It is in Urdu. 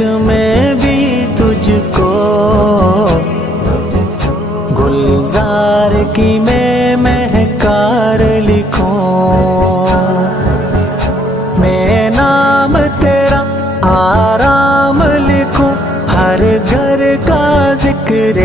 مہک میں بھی تجھ کو، گلزار کی میں مہکار لکھوں، میں نام تیرا آرام لکھوں، ہر گھر کا ذکر